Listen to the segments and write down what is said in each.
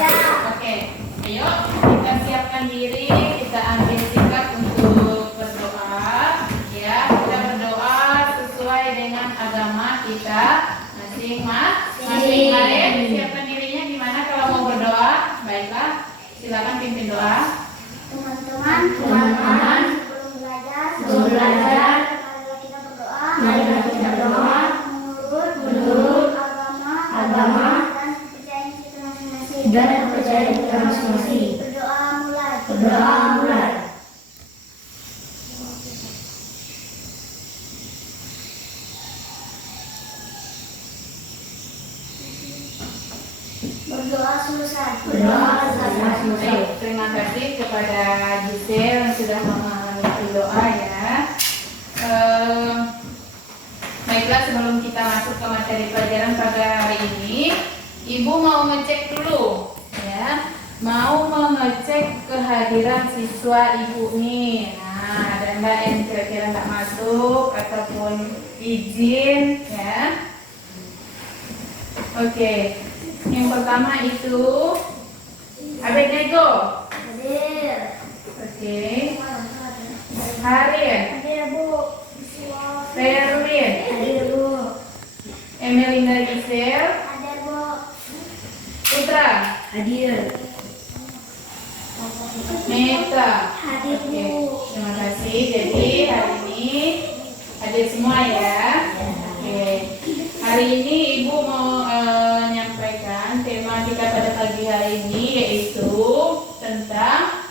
Oke, ayo kita siapkan diri, kita ambil sikap untuk berdoa. Ya, kita berdoa sesuai dengan agama kita masing-masing. Mari siapkan dirinya gimana kalau mau berdoa. Baiklah, silakan pimpin doa. Teman-teman, sebelum belajar, marilah kita berdoa menurut agama dan kepercayaan kita masing-masing. Berdoa mulai. Berdoa selesai. Baik, terima kasih kepada Gisel yang sudah memimpin doa ya. Baiklah, sebelum kita masuk ke materi pelajaran pada hari ini, Ibu mau ngecek dulu ya. Mau mengecek kehadiran siswa Ibu nih. Nah, ada Mbak yang kira-kira nggak masuk ataupun izin ya. Oke. Yang pertama itu Abednego. Oke. Harin. Ferlin. Emelinda Gisel. Putra. Hadir. Meta. Hadir, Oke, Bu. terima kasih. Jadi hari ini hadir semua ya. Oke. Hari ini Ibu mau menyampaikan tema kita pada pagi hari ini yaitu tentang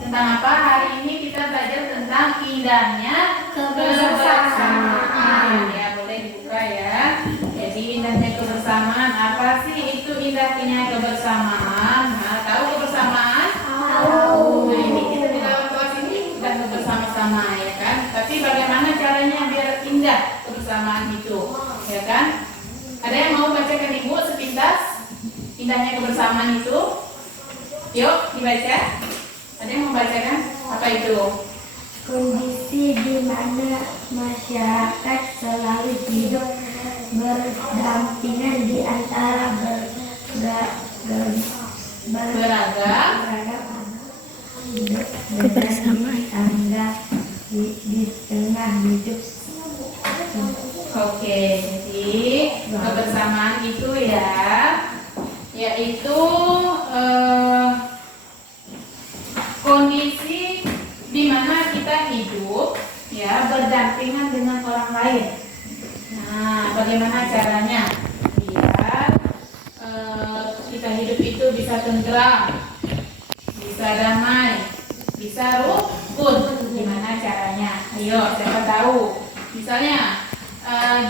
tentang apa? Hari ini kita belajar tentang indahnya kebersamaan. Ya, boleh dibuka ya. Jadi indahnya kebersamaan, apa sih itu indahnya kebersamaan? Nah, tahu kebersamaan? Tahu. Nah, ini kita di dalam kelas ini sudah bersama-sama ya kan. Tapi bagaimana caranya biar indah kebersamaan itu, ya kan? Ada yang mau bacakan Ibu sepintas indahnya kebersamaan itu? Yuk dibaca. Ada yang mau bacakan apa itu? Kondisi di mana masyarakat selalu hidup berdampingan di antara Beragam kebersamaan tangga di tengah hidup. Oke, jadi kebersamaan itu ya, yaitu kondisi di mana kita hidup ya berdampingan dengan orang lain. Nah, bagaimana caranya biar kita hidup itu bisa tenggelam, bisa damai, bisa rukun? Gimana caranya? Ayo, siapa tahu? Misalnya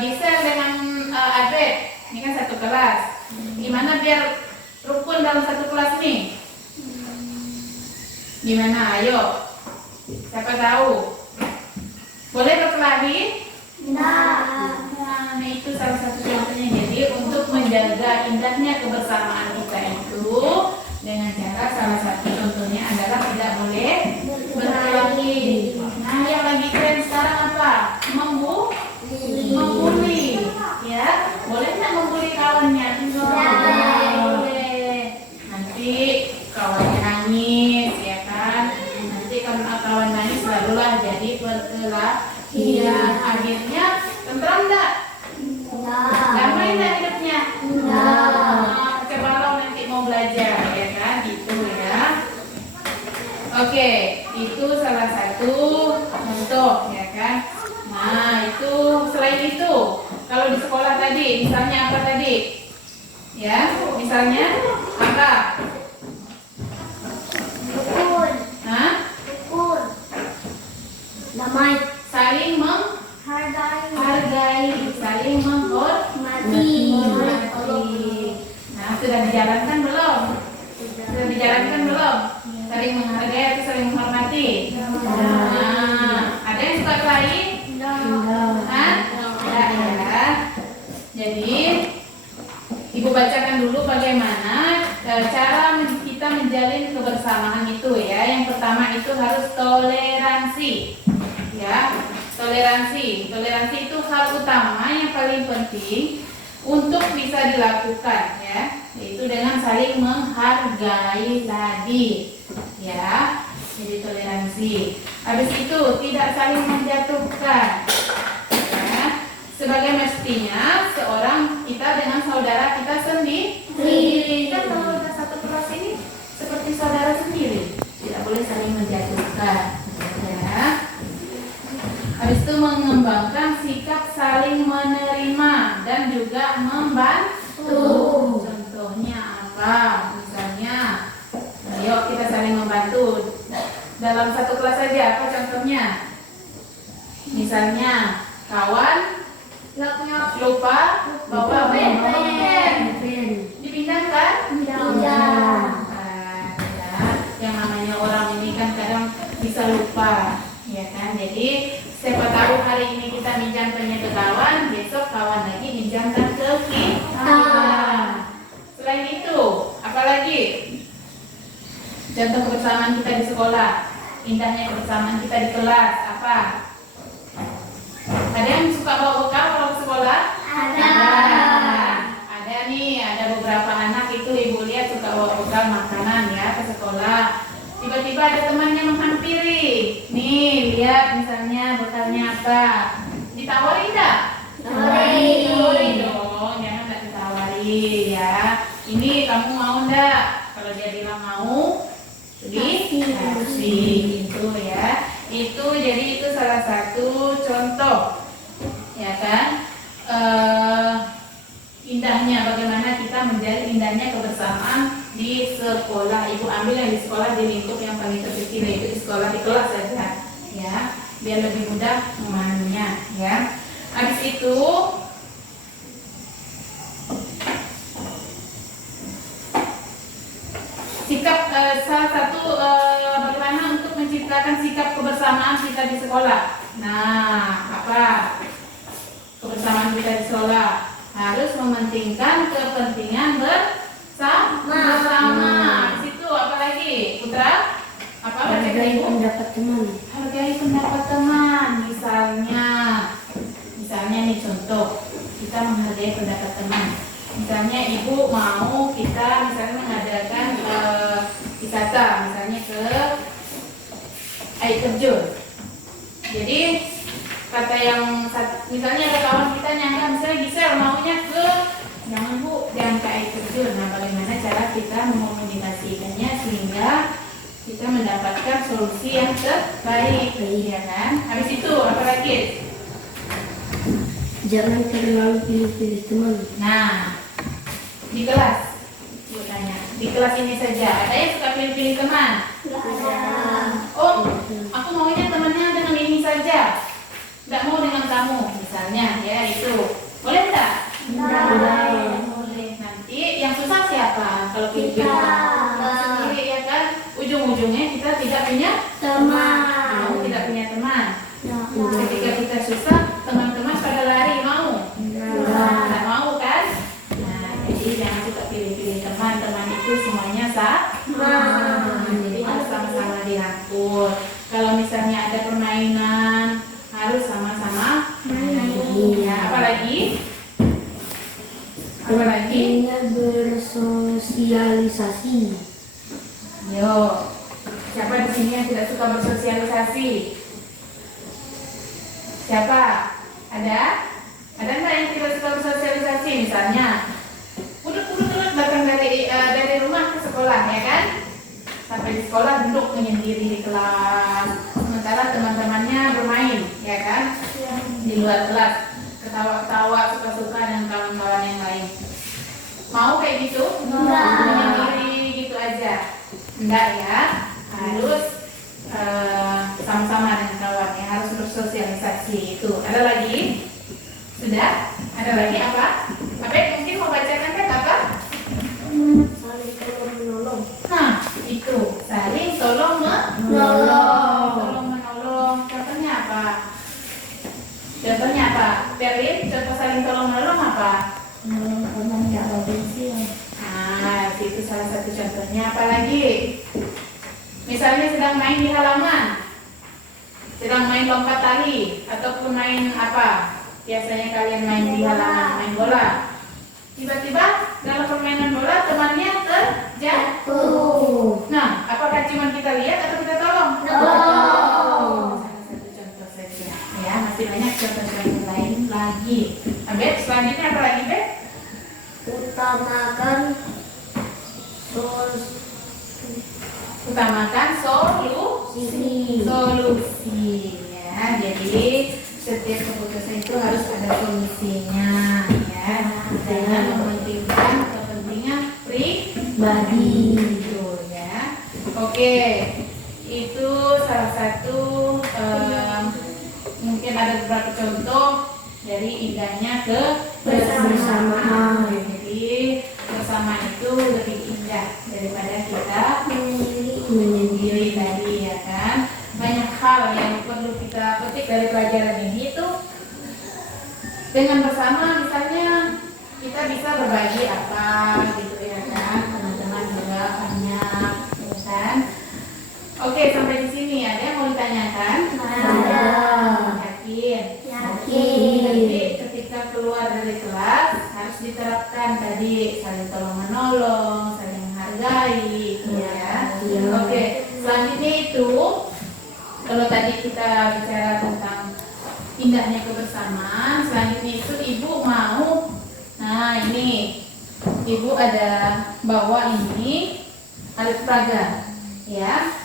Gisel dengan Abed, ini kan satu kelas. Gimana biar rukun dalam satu kelas nih? Gimana? Ayo, siapa tahu? Boleh berkelahi? Nah, itu salah satu contohnya. Jadi untuk menjaga indahnya kebersamaan kita itu dengan cara salah satu contohnya adalah tidak boleh berkelahi. Nah, yang lagi tren sekarang apa? Membuli, ya? Boleh nggak membuli kawannya? Boleh. Nanti kawannya nangis, ya kan? Nanti kalau kawan nangis barulah jadi perkelahian. Akhirnya tentram nggak? Damai nggak hidupnya? Pakai balong nanti mau belajar, ya kan? Gitu ya. Oke, itu salah satu contoh, ya kan? Nah, itu selain itu, kalau di sekolah tadi, misalnya apa tadi? Ya, misalnya apa? Hah? Damai. Saling menghargai, saling menghormati. Nah, sudah dijalankan belum? Sudah dijalankan belum? Saling menghargai atau saling menghormati? Nah, ada yang suka kelahi? Hah? Enggak ya. Jadi Ibu bacakan dulu bagaimana cara kita menjalin kebersamaan itu ya. Yang pertama itu harus toleransi. Ya, toleransi. Toleransi itu hal utama yang paling penting untuk bisa dilakukan ya. Yaitu itu dengan saling menghargai tadi, ya. Jadi toleransi. Habis itu tidak saling menjatuhkan. Ya. Sebagai mestinya seorang kita dengan saudara kita sendiri. Kan kalau kita satu kelas ini seperti saudara sendiri. Tidak boleh saling menjatuhkan. Ya. Habis itu mengembangkan sikap saling menerima dan juga membantu. Contohnya apa? Misalnya, ayo kita saling membantu. Dalam satu kelas saja, apa contohnya? Misalnya, kawan lupa bawa pen. Dipindahkan? Nah, ya. Yang namanya orang ini kan kadang bisa lupa, ya kan? Jadi siapa tahu hari ini kita minjamkannya ke kawan, besok kawan lagi minjamkan ke kita. Selain itu, apa lagi? Contoh kebersamaan kita di sekolah, indahnya kebersamaan kita di kelas, apa? Ada yang suka bawa bekal kalau ke sekolah? Ada. Ada nih, ada beberapa anak itu ibu lihat suka bawa bekal makanan ya ke sekolah. Tiba-tiba ada temannya menghampiri. Nih, lihat misalnya bekalnya apa. Ditawari enggak? Ditawari dong, jangan enggak ditawari ya. Ini kamu mau enggak? Kalau dia bilang mau, dikasih itu ya. Itu jadi itu salah satu contoh ya kan, indahnya bagaimana kita menjadi indahnya kebersamaan di sekolah. Ibu ambil yang di sekolah di lingkup yang paling terkecil, yaitu di sekolah di kelas saja ya, biar lebih mudah memahaminya ya. Habis itu sikap salah satu bagaimana untuk menciptakan sikap kebersamaan kita di sekolah. Nah, apa kebersamaan kita di sekolah? Harus mementingkan kepentingan bersama. Di situ apa lagi, Putra? Apa baca Ibu? Pendapat teman. Hargai pendapat teman. Misalnya nih contoh, kita menghargai pendapat teman. Misalnya ibu mau kita misalnya mengadakan wisata, misalnya ke air terjun. Jadi kata yang misalnya ada kawan kita nyangka misalnya Gisel maunya ke, jangan bu, jangan ke air terjun. Nah, bagaimana cara kita mengkomunikasikannya sehingga kita mendapatkan solusi yang terbaik, ya kan? Habis itu apa lagi? Jangan terlalu pilih-pilih teman. Nah, di kelas, yuk tanya, di kelas ini saja ada yang suka pilih-pilih teman? Oh, aku maunya temannya dengan ini saja, nggak mau dengan kamu, misalnya, ya itu, boleh nggak? Boleh. Nanti yang susah siapa? Kalau pilih-pilih teman sendiri ya kan, ujung-ujungnya kita tidak punya Teman. tidak punya teman. Ketika kita susah, teman-teman pada lari, mau? Nggak mau kan? Nah, jadi jangan suka pilih-pilih teman. Teman itu semuanya sama. Jadi harus sama-sama dirangkul. Kalau misalnya ada permainan, harus sama-sama main. Ya, apalagi? Pentingnya bersosialisasi. Yo, siapa di sini yang tidak suka bersosialisasi? Siapa? Ada? Ada nggak yang tidak suka bersosialisasi? Misalnya, udut datang dari rumah ke sekolah, ya kan? Sampai di sekolah duduk menyendiri di kelas, sementara teman-temannya bermain, ya kan? Di luar kelas, ketawa-ketawa, suka-suka dengan kawan-kawan yang lain. Mau kayak gitu? Menyendiri gitu aja? Enggak ya? Harus sama-sama dengan kawan, ya harus bersosialisasi itu. Ada lagi? Sudah? Ada lagi apa? Apa yang mungkin mau bacakan kan apa? Saling tolong menolong. Nah, itu saling tolong menolong. Tolong menolong. Contohnya apa? Contohnya apa? Berlin, contoh saling tolong menolong apa? Menolong teman nggak bawa bensin. Nah, itu salah satu contohnya. Apa lagi? Misalnya sedang main di halaman, sedang main lompat tali, ataupun main apa? Biasanya kalian main di halaman, main bola. Tiba-tiba dalam permainan bola temannya Utamakan solusi ya. Jadi setiap keputusan itu harus ada solusinya ya. Jangan mementingkan kepentingan pribadi gitu ya. Oke, itu salah satu mungkin ada beberapa contoh dari indahnya kebersamaan. Jadi bersama itu lebih indah daripada kita menyendiri tadi ya kan. Banyak hal yang perlu kita petik dari pelajaran ini tuh. Dengan bersama misalnya kita bisa berbagi apa gitu ya kan. Teman-teman juga banyak ya kan. Oke, sampai di sini ada yang mau ditanyakan? Ada. Yakin? Yakin. Jadi ketika keluar dari kelas harus diterapkan tadi saling tolong menolong, saling menghargai, ya. Oke, selanjutnya itu kalau tadi kita bicara tentang indahnya kebersamaan, selanjutnya itu ibu mau, nah ini ibu ada bawa ini alat peraga, ya.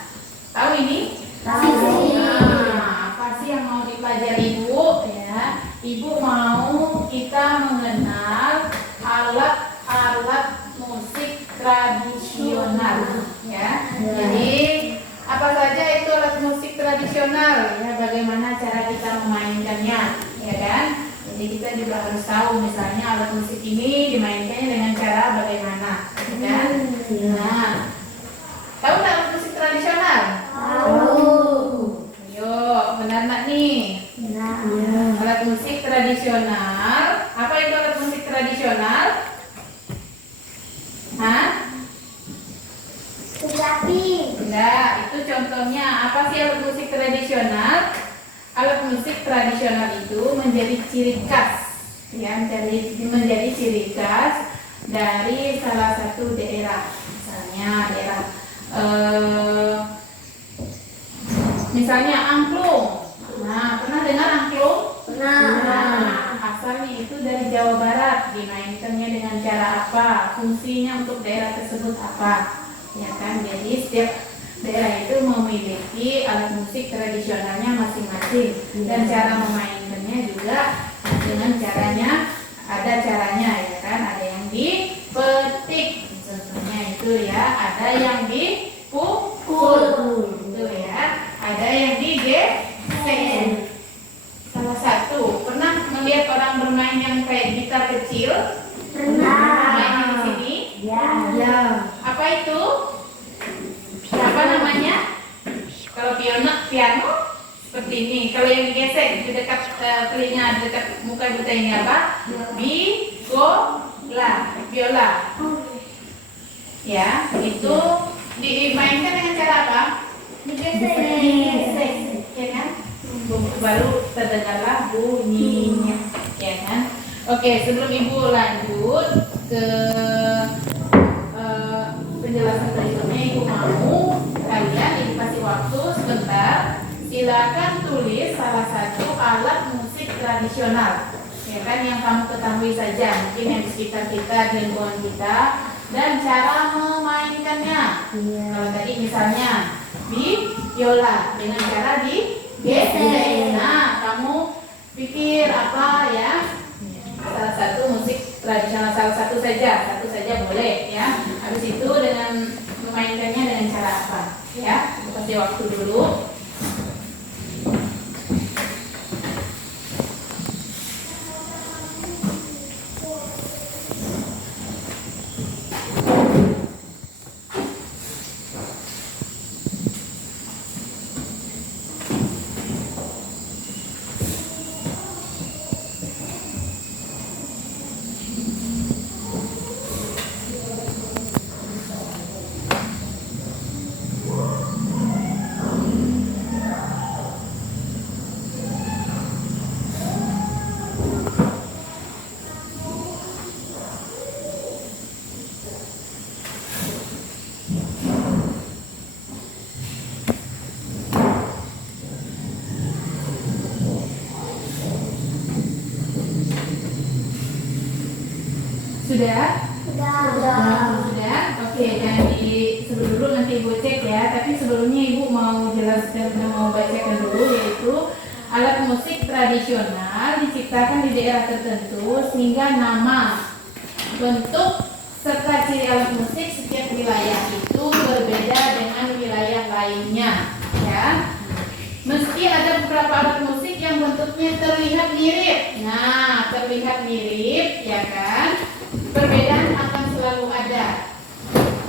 Tahu ini? Tahu. Nah, apa sih yang mau dipelajari ibu? Ya, ibu mau kita mengenal alat-alat musik tradisional. Ya, jadi apa saja itu alat musik tradisional? Ya, bagaimana cara kita memainkannya? Ya kan? Jadi kita juga harus tahu misalnya alat musik ini dimainkannya dengan cara bagaimana, ya kan? Nah, tahu nggak alat musik tradisional? Ayo, benar nggak nih? Alat musik tradisional. Apa itu alat musik tradisional? Hah? Enggak, itu contohnya. Apa sih alat musik tradisional? Alat musik tradisional itu menjadi ciri khas, ya, menjadi ciri khas dari salah satu daerah. Misalnya daerah misalnya angklung. Nah, pernah dengar angklung? Nah, asalnya itu dari Jawa Barat. Dimainkannya dengan cara apa? Fungsinya untuk daerah tersebut apa? Ya kan? Jadi setiap daerah itu memiliki alat musik tradisionalnya masing-masing. Dan cara memainkannya juga dengan caranya, ada caranya ya kan? Ada yang dipetik. Contohnya itu ya, ada yang dipukul. Itu ya. Ada yang digesek. Salah satu, pernah melihat orang bermain yang kayak gitar kecil? Main di sini? Ya. Apa itu? Apa namanya? Kalau piano seperti ini. Kalau yang digesek di dekat telinga, dekat muka kita ini apa? Biola. Ya, itu dimainkan dengan cara apa? Digesek, ya kan? Baru terdengarlah bunyinya, ya kan? Oke, sebelum ibu lanjut ke penjelasan berikutnya, ibu mau kalian dikasih waktu sebentar. Silakan tulis salah satu alat musik tradisional, ya kan, yang kamu ketahui saja, mungkin yang di sekitar kita, di lingkungan kita, dan cara memainkannya. Kalau tadi misalnya biola dengan cara digesek. Nah, kamu pikir apa ya? Salah satu musik tradisional, salah satu saja boleh ya. Habis itu dengan memainkannya dengan cara apa? Ya, kasih waktu dulu. Sudah? Sudah? Oke, jangan sebelum dulu nanti Ibu cek ya. Tapi sebelumnya Ibu mau jelaskan, mau bacakan dulu, yaitu alat musik tradisional diciptakan di daerah tertentu sehingga nama, bentuk, serta ciri alat musik setiap wilayah itu berbeda dengan wilayah lainnya, ya. Mesti ada beberapa alat musik yang bentuknya terlihat mirip. Nah, terlihat mirip, ya kan? Perbedaan akan selalu ada.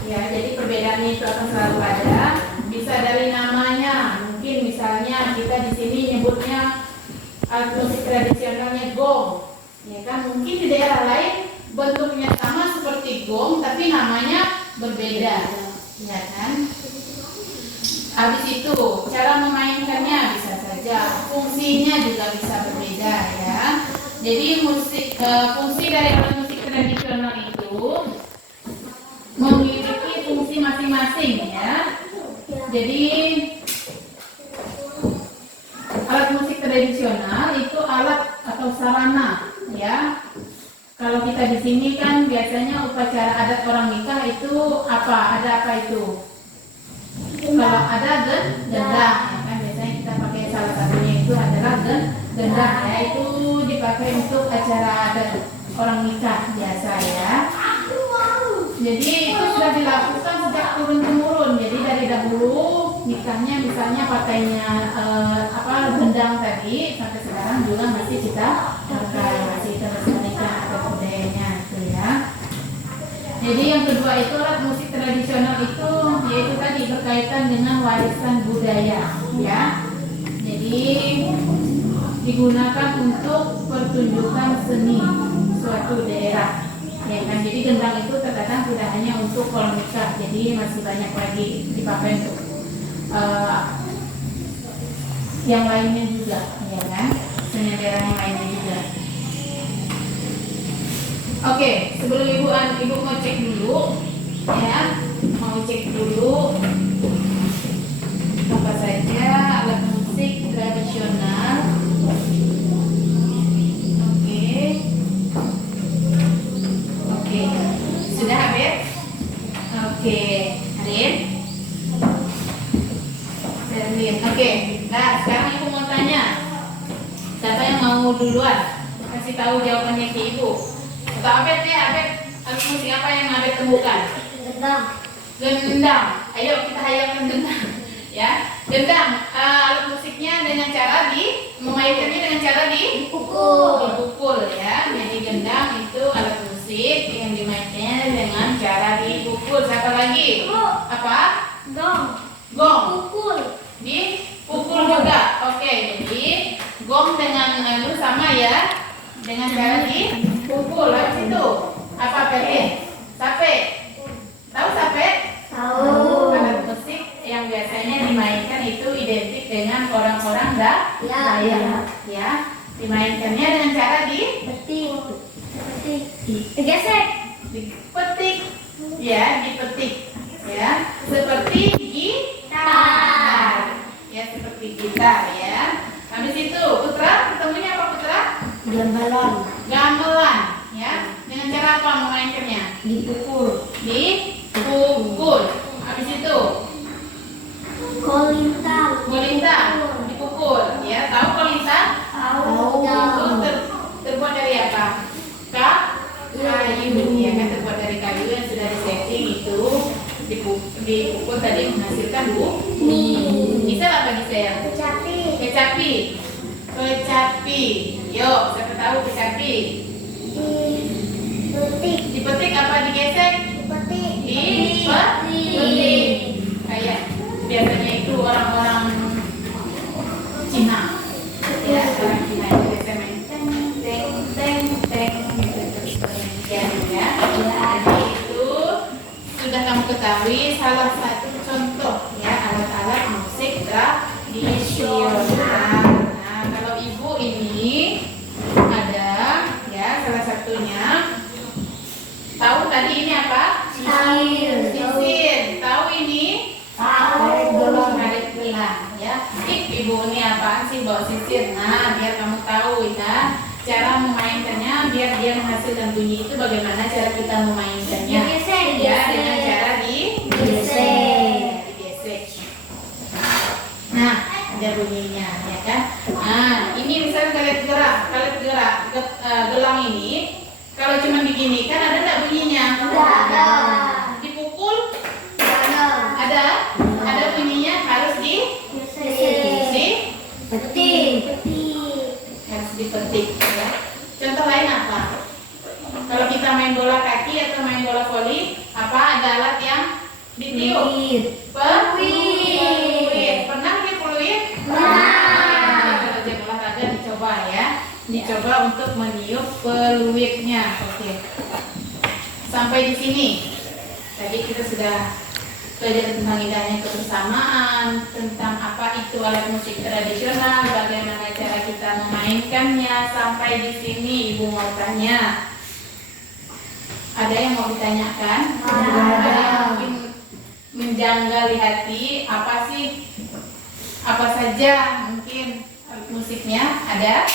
Ya, jadi perbedaan itu akan selalu ada. Bisa dari namanya. Mungkin misalnya kita di sini nyebutnya alat musik tradisionalnya gong. Ya kan? Mungkin di daerah lain bentuknya sama seperti gong, tapi namanya berbeda. Ya kan? Habis itu cara memainkannya bisa saja, fungsinya juga bisa berbeda ya. Jadi fungsi dari alat musik tradisional itu memiliki fungsi masing-masing ya. Jadi alat musik tradisional itu alat atau sarana ya. Kalau kita di sini kan biasanya upacara adat orang nikah itu apa? Ada apa itu? Kalau ada gendang, ya kan biasanya kita pakai salah satunya itu adalah gendang ya, itu dipakai untuk acara adat orang nikah biasa ya. Jadi itu sudah dilakukan sejak turun temurun. Jadi dari dahulu nikahnya misalnya pakainya gendang tadi sampai sekarang juga masih kita pakai, masih terus menikah adat budayanya itu ya. Jadi yang kedua itu alat musik tradisional itu yaitu tadi berkaitan dengan warisan budaya ya. Jadi digunakan untuk pertunjukan seni suatu daerah. Ya kan, jadi gendang itu terkadang tidak hanya untuk kalau nikah, jadi masih banyak lagi dipakai untuk yang lainnya juga, ya kan, seni daerah yang lainnya juga. Oke, sebelum ibu mau cek dulu, ya, mau cek dulu apa saja alat musik tradisional. Oke, sudah Habib? Oke, Harin. Oke, nah sekarang ibu mau tanya, siapa yang mau duluan? Kasih tahu jawabannya ke ibu. Atau Abed ya, Abed, alat musik apa yang Abed temukan? Gendang. Ayo kita hayalkan gendang. Ya, gendang. Alat musiknya dengan cara memainkannya dengan cara dipukul ya. Jadi gendang itu alat musik yang dimainkannya dengan cara dipukul. Siapa lagi? Apa? Gong. Dipukul juga. Oke, jadi gong dengan sama ya. Dengan cara dipukul. Habis itu apa Pepe? Sape. Tahu sape? Tahu. Alat musik yang biasanya dimainkan itu identik dengan orang-orang Dayak ya. Dimainkannya dengan cara Digesek. dipetik ya, dipetik ya, seperti gitar ya, seperti gitar ya. Habis itu Putra, ketemunya apa Putra? Gamelan ya. Dengan cara apa memainkannya? Dipukul. Habis itu Kolintang. dipukul ya. Tahu kolintang? Tahu. Itu terbuat dari apa? Kayu ya kan, terbuat dari kayu yang sudah disetting itu dipukul tadi menghasilkan bunyi. Bisa apa bisa ya? Kecapi. Yuk, siapa tahu kecapi? Dipetik apa digesek? Dipetik. Kayak biasanya itu orang-orang Cina. Ya, orang Cina itu biasa main teng gitu terus ya. Jadi itu sudah kamu ketahui salah satu contoh ya alat-alat musik tradisional. Nah, kalau ibu ini ada ya salah satunya. Tahu tadi ini apa? Sisir. Tahu ini? Tarik gelang ya. Ibu ini apaan sih bawa sisir? Nah, biar kamu tahu ya cara memainkannya biar dia dia menghasilkan bunyi itu bagaimana cara kita memainkannya? Digesek, Ya, digesek. dengan cara digesek. Nah, ada bunyinya, ya kan? Nah, ini misalnya kalet gerak, gelang ini. Kalau cuma begini kan ada nggak bunyinya? Ada. Dipukul? Ada bunyinya, harus harus dipetik. Ya. Contoh lain apa? Kalau kita main bola kaki atau main bola voli, apa ada alat yang ditiup? Peluit. Pernah lihat peluit? Kalau jam olahraga dicoba ya. Dicoba untuk meniup peluitnya. Oke. Sampai di sini. Tadi kita sudah belajar tentang indahnya kebersamaan, tentang apa itu alat musik tradisional, bagaimana cara kita memainkannya. Sampai di sini Ibu mau tanya. Ada yang mau ditanyakan? Ada yang mungkin menjanggal di hati, apa saja mungkin alat musiknya? Ada?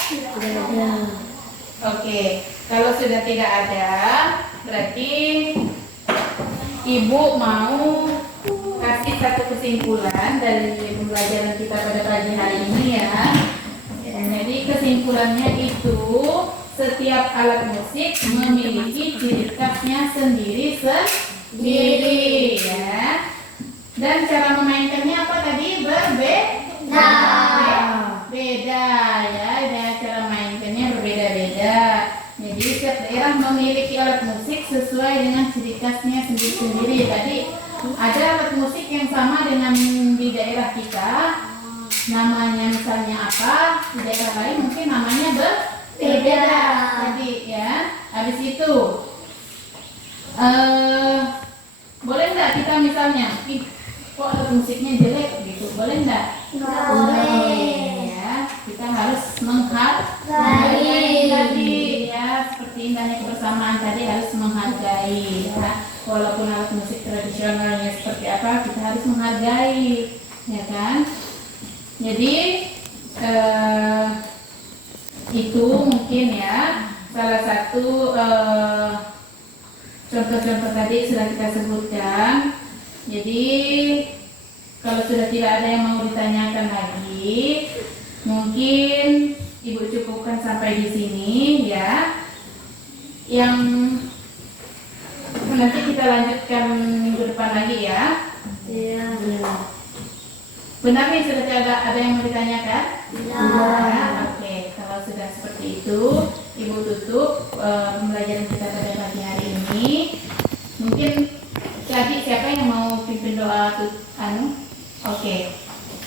Oke, kalau sudah tidak ada, berarti Ibu mau kasih satu kesimpulan dari pembelajaran kita pada pagi hari ini ya. Jadi kesimpulannya itu setiap alat musik memiliki ciri khasnya sendiri ya. Dan cara memainkannya apa tadi? Beda ya. Cara mainkannya berbeda-beda. Jadi setiap daerah memiliki alat musik sesuai dengan ciri khasnya sendiri-sendiri. Tadi ada alat musik yang sama dengan di daerah kita, namanya misalnya apa, di daerah lain mungkin namanya berbeda tadi ya. Habis itu boleh nggak kita misalnya, kok alat musiknya jelek gitu, boleh nggak? Ya, kita harus menghargai tadi ya, seperti indahnya kebersamaan tadi, harus menghargai ya. Walaupun alat musik tradisionalnya seperti apa, kita harus menghargai, ya kan? Jadi itu mungkin ya salah satu contoh-contoh tadi sudah kita sebutkan. Jadi kalau sudah tidak ada yang mau ditanyakan lagi, mungkin Ibu cukupkan sampai di sini ya. Yang nanti kita lanjutkan minggu depan lagi ya. Benar nih, sudah ada yang mau ditanyakan? Oke, kalau sudah seperti itu, Ibu tutup pembelajaran kita pada pagi hari ini. Mungkin tadi siapa yang mau pimpin doa Oke.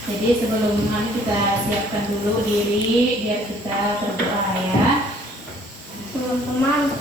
Jadi sebelum kita siapkan dulu diri biar kita berdoa ya. Teman-teman